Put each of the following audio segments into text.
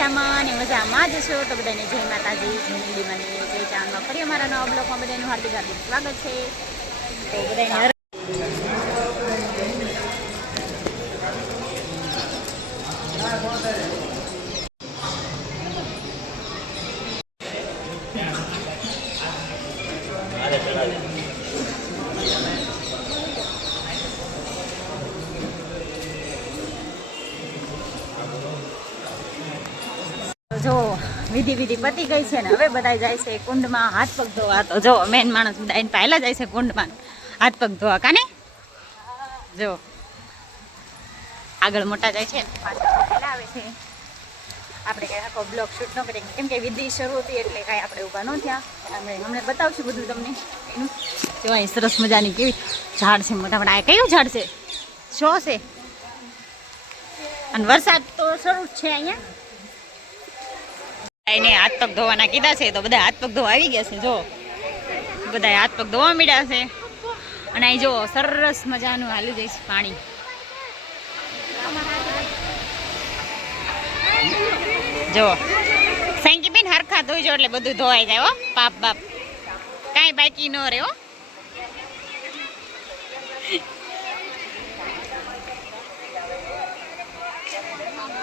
મજામાં અને મજામાં જ છો? તો બધાને જય માતાજી, જય નીલીમાં જય ચાંદમાં ફરી અમારા નવા બ્લોકમાં બધાનું હાર્દિક હાર્દિક સ્વાગત છે. તો બધાને હર- જો વિધિ વિધિ પતી ગઈ છે ને હવે બધા જાય છે કુંડમાં હાથ પગ ધોવા. તો જો મેન માણસ બધા એને પહેલા જાય છે કુંડમાં હાથ પગ ધોવા. કાને? જો. આગળ મોટા જાય છે પાછળ આવે છે. આપણે કાંઈ આખો બ્લોગ શૂટ ન કરીએ. કેમ કે વિધિ શરૂ હતી એટલે કાંઈ આપણે ઊભા ન થયા. હમણાં બતાવશું બધું તમને એનું. જો, અહીં સરસ મજાની કેવી ઝાડ છે મોટા મોટા આ કયું ઝાડ છે? શો છે? અને વરસાદ તો શરૂ જ છે અહીંયા. એને હાથ પગ ધોવાના કીધા છે તો બધા હાથ પગ ધોવા આવી ગયા છે, જો. બધા હાથ પગ ધોવા મળ્યા છે. અને અહીં જો સરસ મજાનું હાલી જઈશ પાણી. જો. સાંકી બેન, હરખા ધોઈજો એટલે બધું ધોવાઈ જાય, હો. પાપ બાપ. કાંઈ બાકી ન રહે, હો.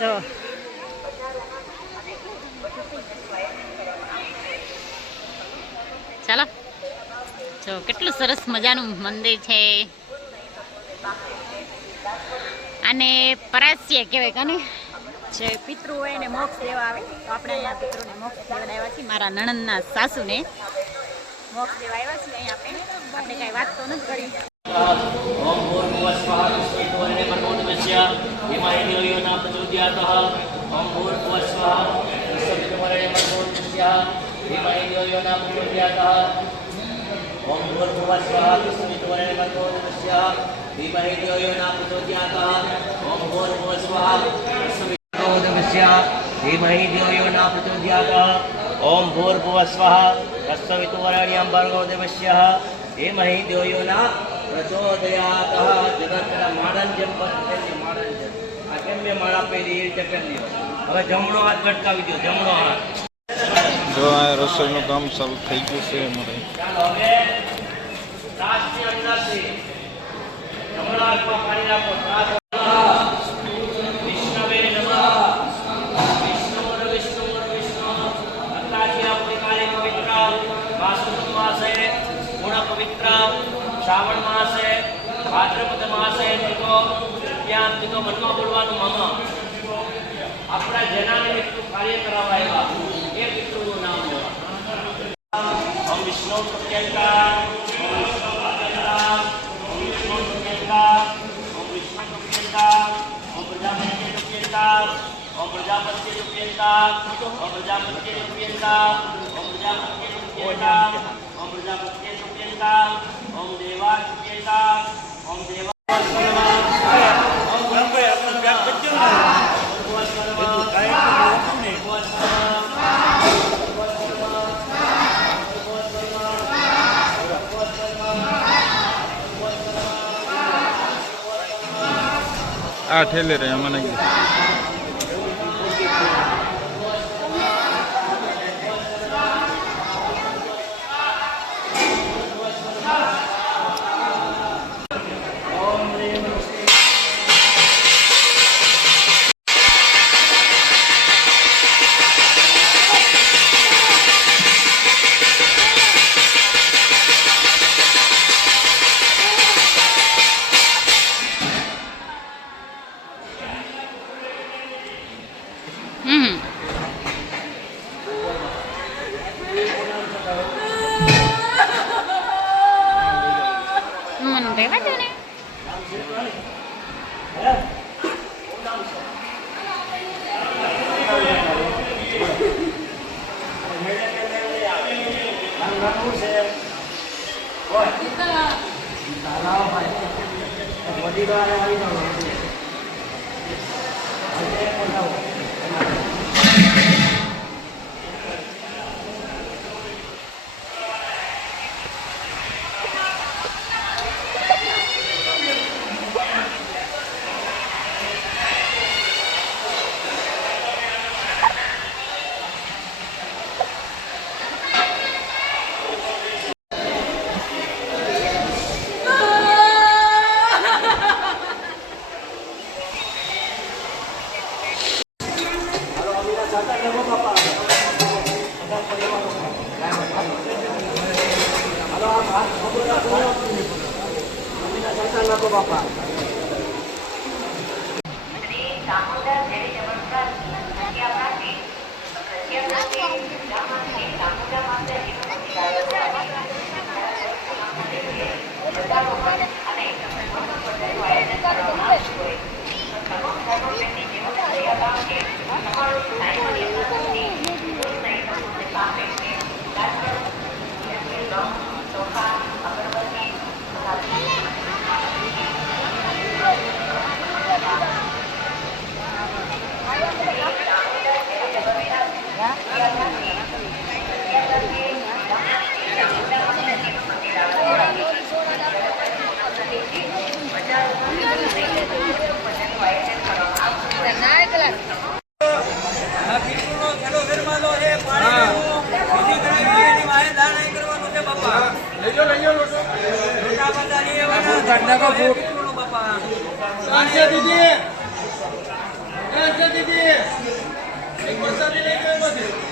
જો. ચાલો. જો, કેટલું સરસ મજાનું મંદિર છે. અને પરાસ્ય કહેવાય કને? જે પિતૃ હોય ને મોક્ષ દેવા આવે. તો આપણે અહીંયા પિતૃને મોક્ષ દેવા આવ્યા છીએ. મારા નણંદના સાસુને મોક્ષ દેવા આવ્યા છીએ અહીંયા આપણે. આપણે કાંઈ વાત તો નથી કરી. ઓમ ભૂર્ભુવઃ સ્વાહા. मनोन्मस्य हिमायिनयो नाम प्रचोदयातः ओम भूर्भुवस्वः विष्णुवर्णे मनोन्मस्य हिमायिनयो नाम प्रचोदयातः ओम भूर्भुवस्वः विष्णुवर्णे मनोन्मस्य हिमायिनयो नाम प्रचोदयातः ओम भूर्भुवस्वः विष्णुवर्णे हिमैद्योयो न प्रचोदयातः ॐ भूर्भुवस्वः तस्सवितुवरेण्यं भर्गो देवस्य हेमहि द्योयो न પ્રચોદયાતઃ જગતના માણંજન પદ્ધતિ માણંજન આ કેમ બે માળા પહેરી એ રીતે કરી લ્યો હવે જમણો હાથ લટકાવી દો જમણો હાથ જો આ રસોઈનું કામ ચાલુ થઈ ગયું છે અમારે. શ્રાવણ માસે ભાદ્રપદ માસે ત્યાં મનમાં બોલવાનું મમ આપણા જેના કાર્ય કરાવવા આવ્યા એ પિતૃનું નામ લેવા ઓમ વિષ્ણુ પ્રત્યંતા ઓમ વિષ્ણુ પ્રત્યંતા ઓમ વિષ્ણુ પ્રત્યંતા ઓમ વિષ્ણુ પ્રત્યંતા ઓમ પ્રજાપતિ પ્રત્યંતા ઓમ પ્રજાપતિ પ્રત્યંતા ઓમ પ્રજાપતિ પ્રત્યંતા ઓમ પ્રજાપતિ પ્રત્યંતા ઓમ પ્રજાપતિ પ્રત્યંતા ઓમ દેવા પ્રત્યંતા ઓમ દેવા આ ઠેલે રે મને કાઢ નાખો ફૂટ સાંજે દીદી. સાંજે દીદી. એક મસાલી લઈ ગયો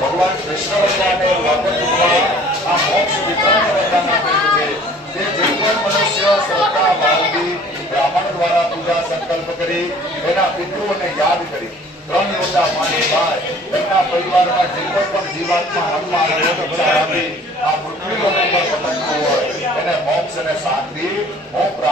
ભગવાન કૃષ્ણ ભગવાને ભગવદ્ગીતામાં આ મોક્ષ વિતરણ વરદાન આપેલું છે. જે જે કોઈ મનુષ્ય શ્રદ્ધા ભાવથી બ્રાહ્મણ દ્વારા પૂજા સંકલ્પ કરી એના પિતૃઓને યાદ કરી ત્રણ લોટા પાણી થાય એમના પરિવારમાં જે કોઈ પણ જીવાત્મા હનુમાન આપી આ પૃથ્વી લોક ઉપર હોય એને મોક્ષ અને શાંતિ મોક્ષ કરાવે એવું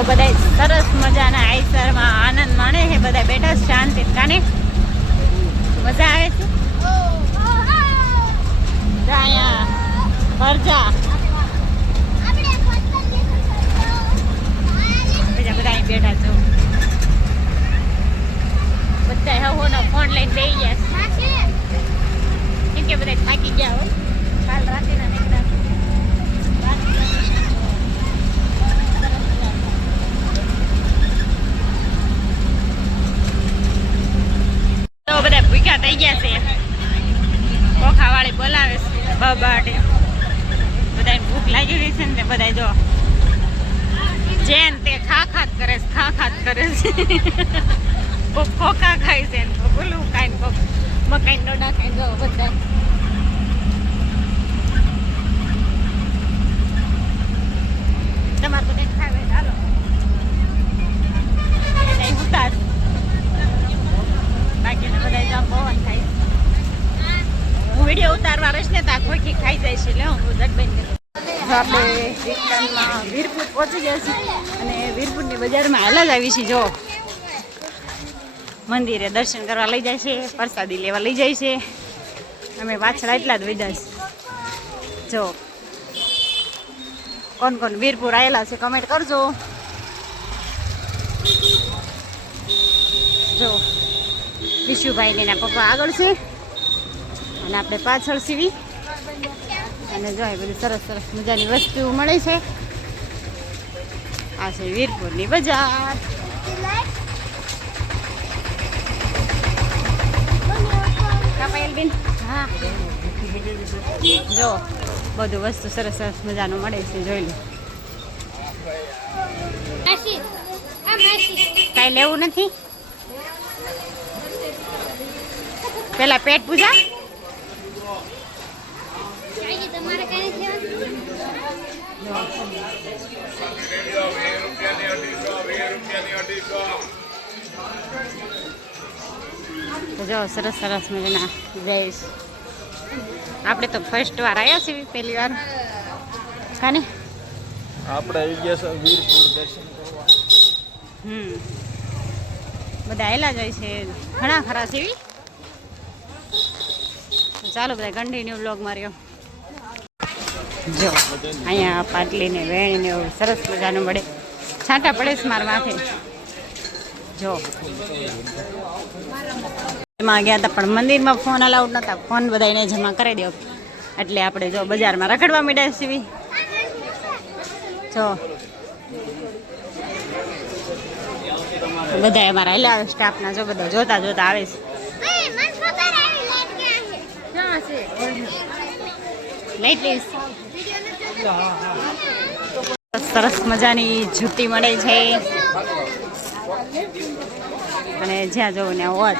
બધા સરસ મજાના આઈસરમાં આનંદ માણે છે બધા બેઠા શાંતિ કાને? મજા આવે છે? અહીંયા ફરજા બીજા બધા અહીં બેઠા છો બધા હવોનો ફોન લઈને બેસી ગયા છે કેમ કે બધા થાકી ગયા હોય કાલ રાત્રિના નીકળ્યા તો થઈ ગયા છે. કોખા વાળી બોલાવે છે. બબાટે બધા ભૂખ લાગી રહી છે ને તે બધા જો. જેન તે ખા ખાત કરે છે ખા ખાત કરે છે. કોક ખોખા ખાય છે ને કોક ઓલું ને કોક મકાઈ ડોડા ખાય જો બધા તમારે તો કંઈક ખાવે ચાલો બધા ઉતાર બાકીના બધા જો પવન થાય હું વીડિયો ઉતારવા રહીશ ને તો આ ખોખી ખાઈ જાય છે એટલે હું જગબેન આપણે વિસ્તારમાં વીરપુર પહોંચી ગયા છીએ અને વીરપુરની બજારમાં હાલ જ આવી જો. મંદિરે દર્શન કરવા લઈ જાય છે, પ્રસાદી લેવા લઈ જાય છે. અમે પાછળ એટલા જ વૈદા છે. જો. કોણ કોણ વીરપુર આવેલા છે કમેન્ટ કરજો. જો. વિશુભાઈ ને એના પપ્પા આગળ છે. અને આપણે પાછળ સીવી. અને જો, એ બધી સરસ સરસ મજાની વસ્તુ મળે છે. આ છે વીરપુરની બજાર. હા. જો બધું વસ્તુ સરસ સરસ મજાનું મળે છે જોઈ લો. કાંઈ લેવું નથી? પેલા પેટ પૂજા? તમારે કઈ તો જો સરસ સરસ મજાના જઈશ આપણે તો ફર્સ્ટ વાર આવ્યા છીએ પહેલી વાર. કાને? આપણે આવી ગયા છે વીરપુર દર્શન કરવા. હમ. બધા આવેલા જાય છે. ઘણા ખરા છે ચાલો બધા કન્ટિન્યુ બ્લોગ માર્યો જો અહીંયા પાટલીને વેણીને સરસ મજાનું મળે. છાંટા પડે છે મારા માથે. જો. એમાં ગયા હતા પણ મંદિરમાં ફોન અલાઉડ નહોતા. ફોન બધા એને જમા કરી દો. એટલે આપણે જો બજારમાં રખડવા મીડ્યા સીવી જો. બધા અમારા એટલે આવે સ્ટાફના જો બધા જોતા જોતા આવે છે? લાઈટ લઈશ. સરસ મજાની જૂતી મળે છે. અને જ્યાં જવું ને વોચ